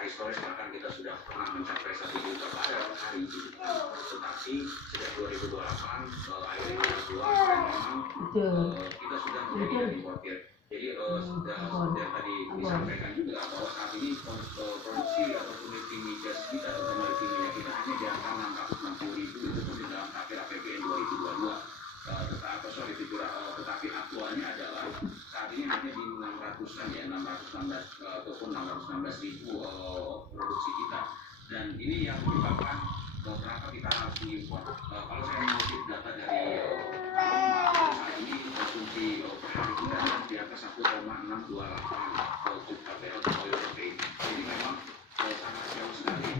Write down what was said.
historis bahkan kita sudah pernah mencapai 1 juta barel per hari gitu. Tetapi sejak 2028 akhirnya kita keluar memang kita sudah menjadi importer. Jadi seperti yang tadi disampaikan juga bahwa saat ini produksi atau komoditi migas kita atau komoditi minyak kita hanya di angka 660.000 itu pun di dalam akhir APBN 2022. Tetapi aktualnya adalah saat ini hanya di 600-an ya, 616 ataupun 616.000 produksi kita. Dan ini yang menyebabkan kenapa kita harus mengimpor. Kalau saya mengutip data dari saat ini konsumsi per hari kita adalah di atas 1,628 juta barel oil per day. Jadi memang sangat jauh sekali